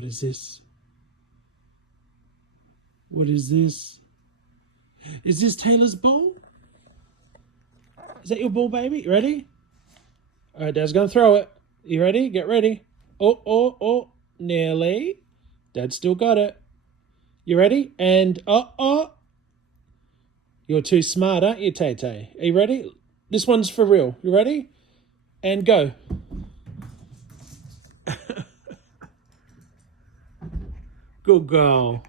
What is this? What is this? Is this Taylor's ball? Is that your ball, baby? You ready? All right, Dad's going to throw it. You ready? Get ready. Oh. Nearly. Dad still got it. You ready? And You're too smart, aren't you, Tay-Tay? Are you ready? This one's for real. You ready? And go. Good girl.